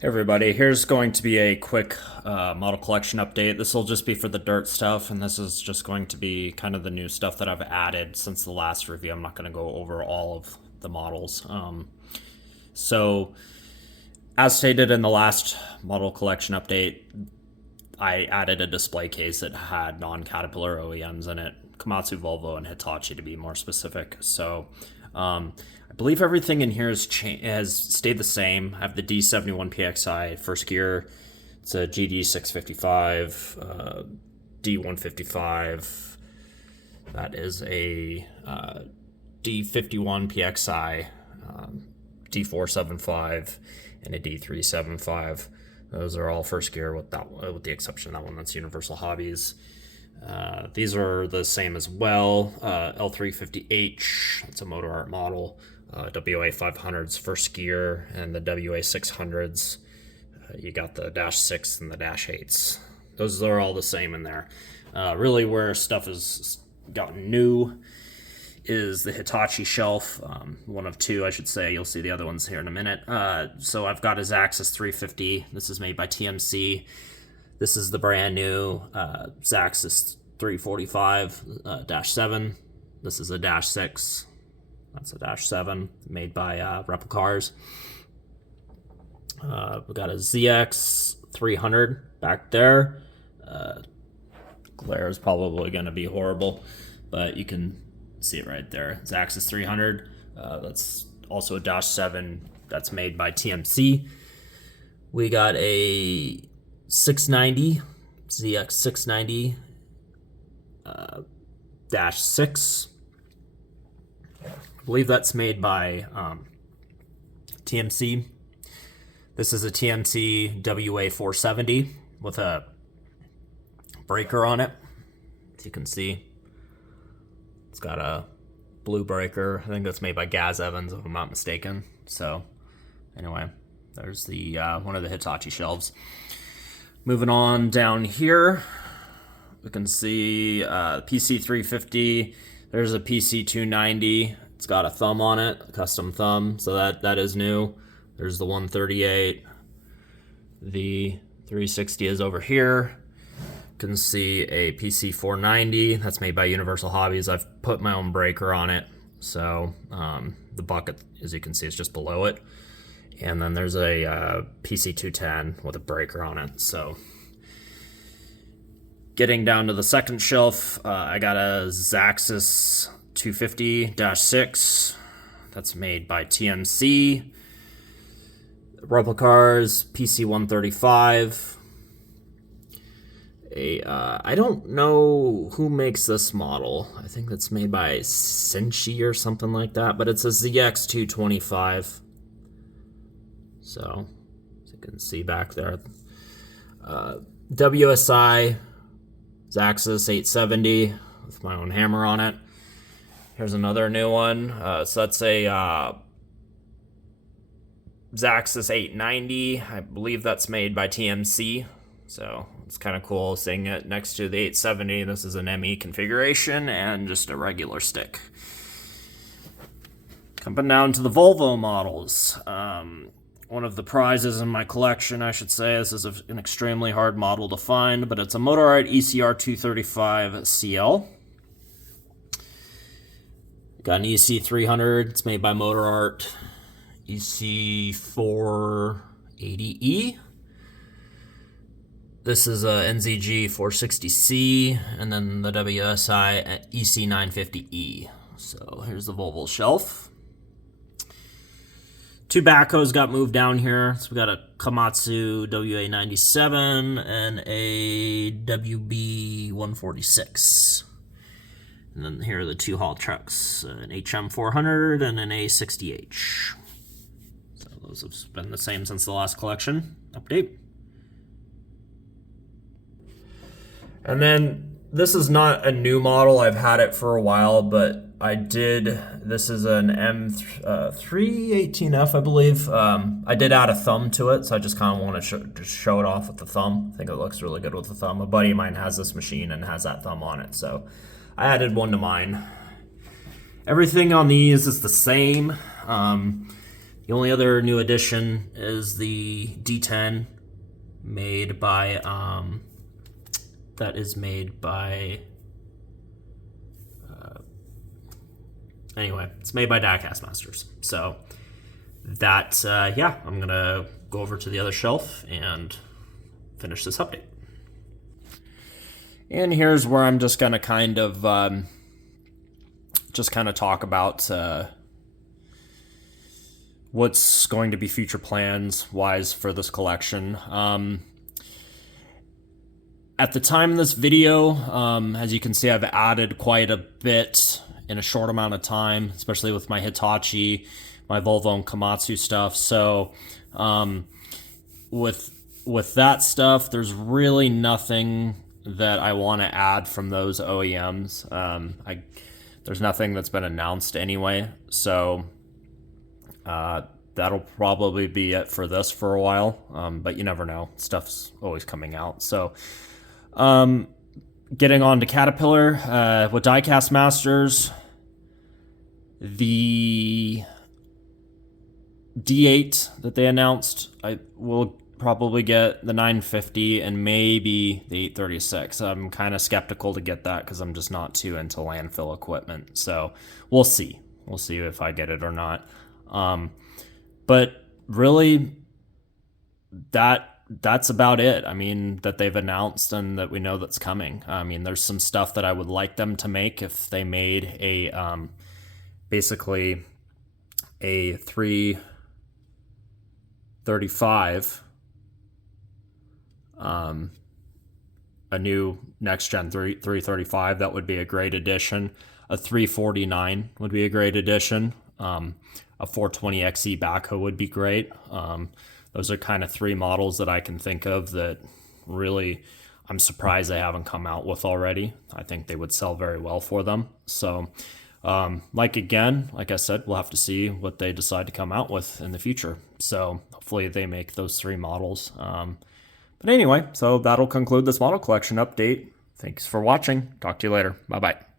Hey everybody, here's going to be a quick model collection update. This will just be for the dirt stuff, and this is just going to be kind of the new stuff that I've added since the last review. I'm not going to go over all of the models. So, as stated in the last model collection update, I added a display case that had non-Caterpillar OEMs in it, Komatsu, Volvo, and Hitachi to be more specific. So, I believe everything in here has stayed the same. I have the D71 PXI first gear. It's a GD655, D155. That is a D51 PXI, D475, and a D375. Those are all first gear with the exception of that one. That's Universal Hobbies. These are the same as well. L350H, it's a Motor Art model. WA 500s first gear, and the WA 600s. You got the Dash 6 and the Dash 8s. Those are all the same in there. Really, where stuff has gotten new is the Hitachi shelf. One of two, I should say. You'll see the other ones here in a minute. So I've got his Axis 350. This is made by TMC. This is the brand new Axis 345 Dash 7. This is a Dash 6. That's a Dash 7 made by Replicars. We got a ZX 300 back there. Glare is probably going to be horrible, but you can see it right there. It's Axis 300. That's also a Dash 7 that's made by TMC. We got a 690, ZX 690 Dash 6. I believe that's made by TMC. This is a TMC WA 470 with a breaker on it. As you can see, it's got a blue breaker. I think that's made by Gaz Evans, if I'm not mistaken. So, anyway, there's the one of the Hitachi shelves. Moving on down here, we can see PC 350. There's a PC 290. It's got a thumb on it, a custom thumb, so that is new. There's the 138. The 360 is over here. You can see a PC 490. That's made by Universal Hobbies. I've put my own breaker on it, so the bucket, as you can see, is just below it. And then there's a PC 210 with a breaker on it. So, getting down to the second shelf, I got a Zaxxas 250-6. That's made by TMC. Replicars, PC 135. I don't know who makes this model. I think that's made by Senshi or something like that, but it's a ZX 225. So, as you can see back there. WSI Zaxxas 870 with my own hammer on it. Here's another new one. So that's a Zaxxas 890. I believe that's made by TMC. So it's kind of cool seeing it next to the 870. This is an ME configuration and just a regular stick. Coming down to the Volvo models. One of the prizes in my collection, I should say. This is an extremely hard model to find, but it's a Motor Art ECR 235 CL. Got an EC 300. It's made by Motor Art. EC 480E. This is a NZG 460C, and then the WSI EC 950E. So here's the Volvo shelf. Two backhoes got moved down here. So we got a Komatsu WA97 and a WB 146. And then here are the two haul trucks, an HM400 and an A60H. So those have been the same since the last collection update. And then this is not a new model. I've had it for a while, but this is an M318F, I believe. I did add a thumb to it, so I just kind of want to show it off with the thumb. I think it looks really good with the thumb. A buddy of mine has this machine and has that thumb on it, so I added one to mine. Everything on these is the same. The only other new addition is the D10 made by, that is made by, anyway, it's made by Diecast Masters. So that, yeah, I'm going to go over to the other shelf and finish this update. And here's where I'm just going to kind of talk about what's going to be future plans wise for this collection. At the time of this video, as you can see, I've added quite a bit in a short amount of time, especially with my Hitachi, my Volvo and Komatsu stuff. So with that stuff, there's really nothing that I want to add from those OEMs. There's nothing that's been announced anyway, so that'll probably be it for this for a while, but you never know. Stuff's always coming out. So getting on to Caterpillar, with Diecast Masters, the D8 that they announced, I will probably get the 950 and maybe the 836. I'm kind of skeptical to get that because I'm just not too into landfill equipment. So we'll see. We'll see if I get it or not. But really, that's about it. I mean, that they've announced and that we know that's coming. I mean, there's some stuff that I would like them to make if they made a basically a 335, a new next gen 335. That would be a great addition. A 349 would be a great addition. A 420XE backhoe would be great. Those are kind of three models that I can think of that really I'm surprised they haven't come out with already. I think they would sell very well for them. So like I said, we'll have to see what they decide to come out with in the future. So hopefully they make those three models. But anyway, so that'll conclude this model collection update. Thanks for watching. Talk to you later. Bye-bye.